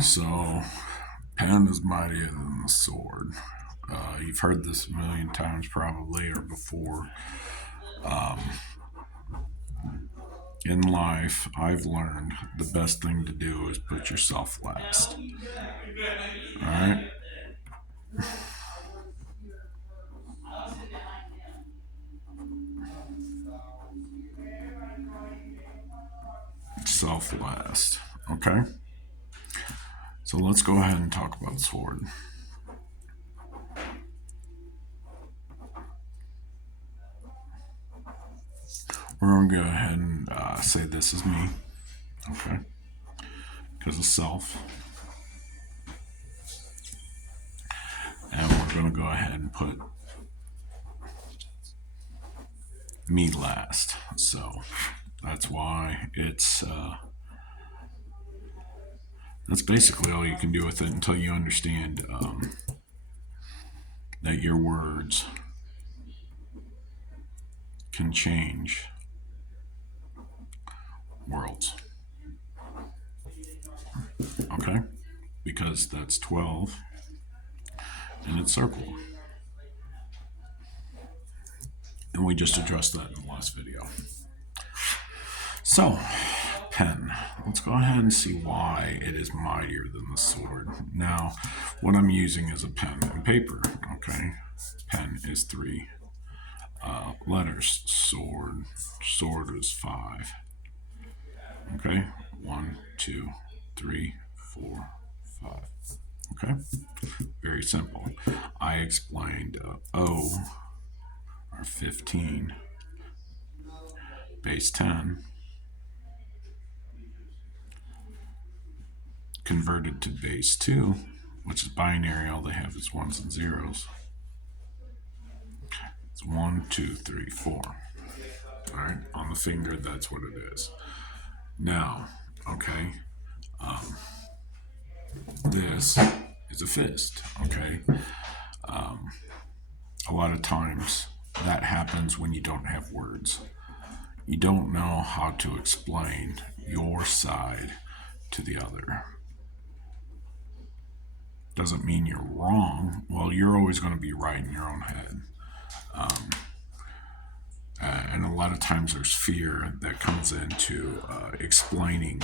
So, pen is mightier than the sword. You've heard this a million times probably or before. In life, I've learned the best thing to do is put yourself last. Alright? Self last. Okay? So let's go ahead and talk about sword. We're going to go ahead and say this is me. Okay? Because of self. And we're going to go ahead and put me last. So that's why it's that's basically all you can do with it until you understand that your words can change worlds. Okay? Because that's 12 and it's circle. And we just addressed that in the last video. So, pen. Let's go ahead and see why it is mightier than the sword. Now, what I'm using is a pen and paper. Okay? Pen is 3 letters. Sword. Sword is 5. Okay? 1, 2, 3, 4, 5. Okay? Very simple. I explained O, or 15, base 10, converted to base 2, which is binary. All they have is ones and zeros. It's 1, 2, 3, 4. Alright? On the finger, that's what it is. Now, okay, this is a fist, okay? A lot of times that happens when you don't have words. You don't know how to explain your side to the other. Doesn't mean you're wrong. Well, you're always going to be right in your own head. And a lot of times there's fear that comes into explaining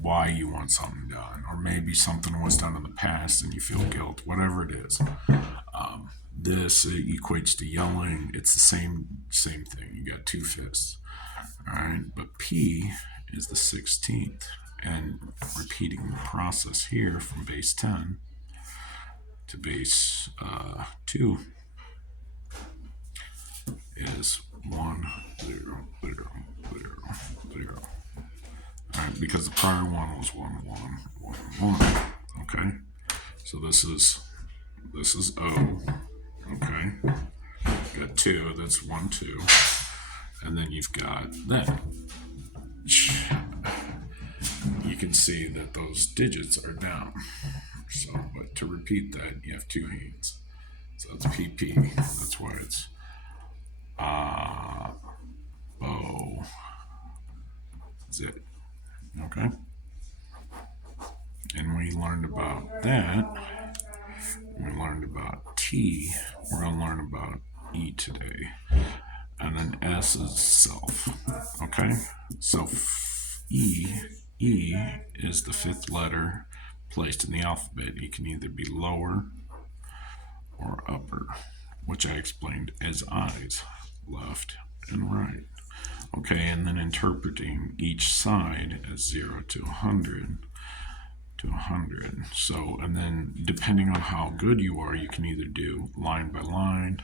why you want something done, or maybe something was done in the past and you feel guilt, whatever it is. This equates to yelling. It's the same thing. You got 2 fists. All right, but P is the 16th, and repeating the process here from base 10 to base 2 is 1, 0, 0, 0, 0. All right, because the prior one was 1, 1, 1, 1. Okay, so this is O. Okay, you got 2. That's 1, 2, and then you've got that. You can see that those digits are down. So, but to repeat that, you have 2 hands. So it's PP. That's why it's O, Z. Okay? And we learned about that. We learned about T. We're going to learn about E today. And then S is self. Okay? So E is the 5th letter placed in the alphabet. It can either be lower or upper, which I explained as eyes, left and right. Okay, and then interpreting each side as 0 to 100 to 100. So, and then depending on how good you are, you can either do line by line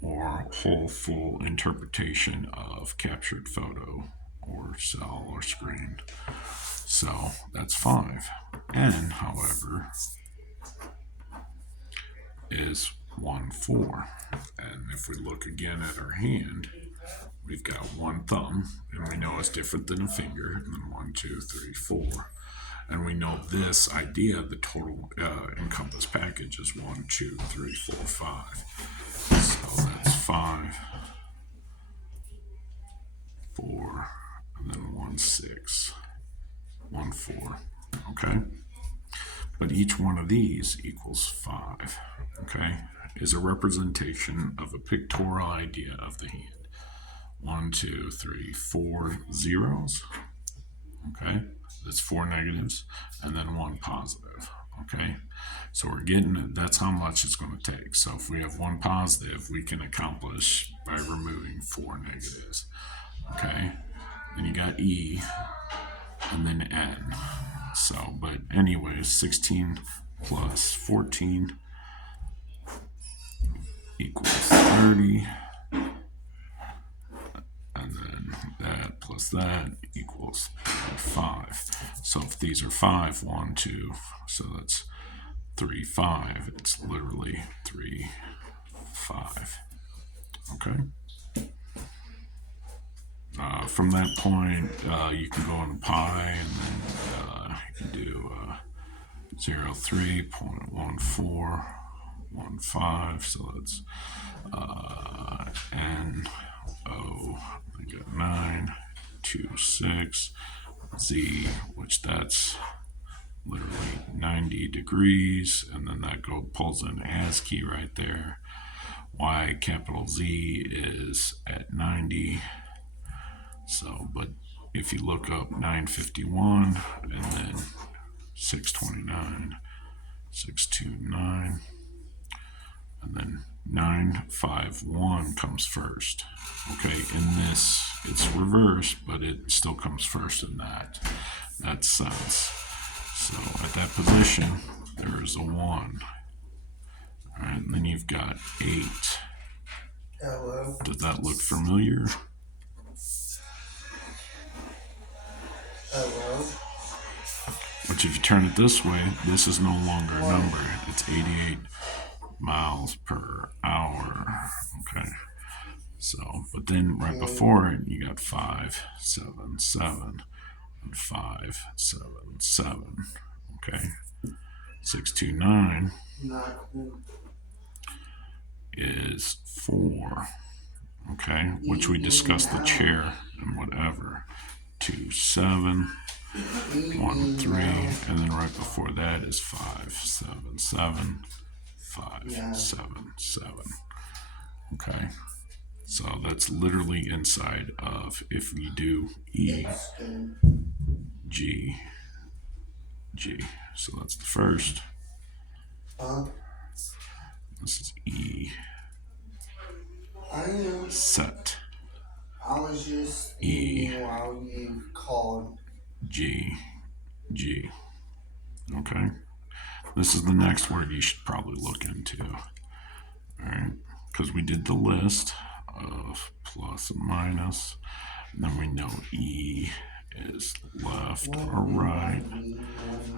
or whole full interpretation of captured photo or cell or screen. So that's 5. N, however, is 1, 4. And if we look again at our hand, we've got 1 thumb, and we know it's different than a finger, and then 1, 2, 3, 4. And we know this idea, the total encompass package is 1, 2, 3, 4, 5. So that's 5, 4, and then 1, 6. 1, 4. Okay? But each one of these equals 5. Okay? Is a representation of a pictorial idea of the hand. 1, 2, 3, 4 zeros. Okay? That's 4 negatives, and then 1 positive. Okay? So we're getting, that's how much it's going to take. So if we have 1 positive, we can accomplish by removing 4 negatives. Okay? Then you got E, and then N. So, but anyways, 16 plus 14 equals 30. And then that plus that equals 5. So if these are 5, 1, 2, so that's 3, 5. It's literally 3, 5. Okay? From that point, you can go in pi, and then you can do 0.3.1415. So that's N O. I got 9, 2, 6 Z, which that's literally 90 degrees, and then that pulls in ASCII right there. Y capital Z is at 90. So, but if you look up 951 and then 629, 629, and then 951 comes first. Okay, in this it's reversed, but it still comes first in that sense. So at that position, there is a 1. All right, and then you've got 8. Hello. Does that look familiar? Hello. But if you turn it this way, this is no longer a number. It's 88 miles per hour. Okay. So, but then right before it, you got 5, 7, 7, and 5, 7, 7. Okay. 629 is 4. Okay, which we discussed the chair and whatever. 2, 7, 1, 3, and then right before that is 5, 7, 7, 5, 7, 7. Okay, so that's literally inside of, if we do E, G, G. So that's the first. This is E. Set. I was just E. while you called. G, G. Okay. This is the next word you should probably look into. Alright, because we did the list of plus and minus, and then we know E is left or right.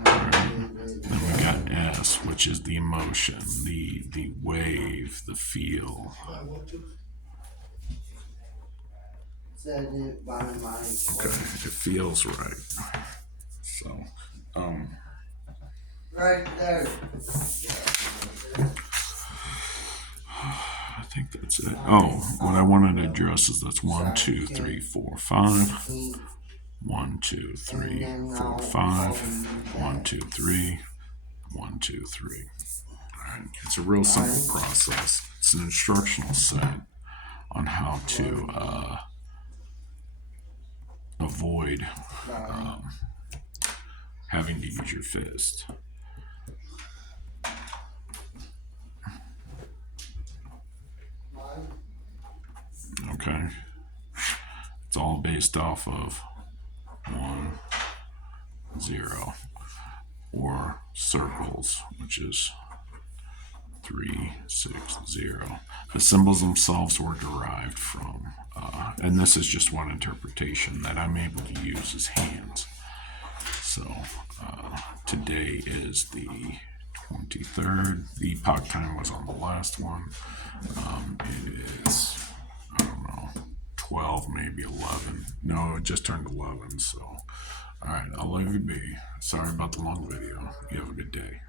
Alright. Then we got S, which is the emotion, the wave, the feel. Okay, it feels right. So, right there. I think that's it. Oh, what I wanted to address is that's 1, 2, 3, 4, 5. 1, 2, 3, 4, 5. 1, 2, 3. 1, 2, 3. All right. It's a real simple process. It's an instructional set on how to avoid having to use your fist. Okay, it's all based off of 1, 0, or circles, which is 3, 6, 0. The symbols themselves were derived from, and this is just one interpretation that I'm able to use as hands. So today is the 23rd. The epoch time was on the last one. It is, I don't know, 12, maybe 11. No, it just turned 11. So, all right, I'll leave you be. Sorry about the long video. You have a good day.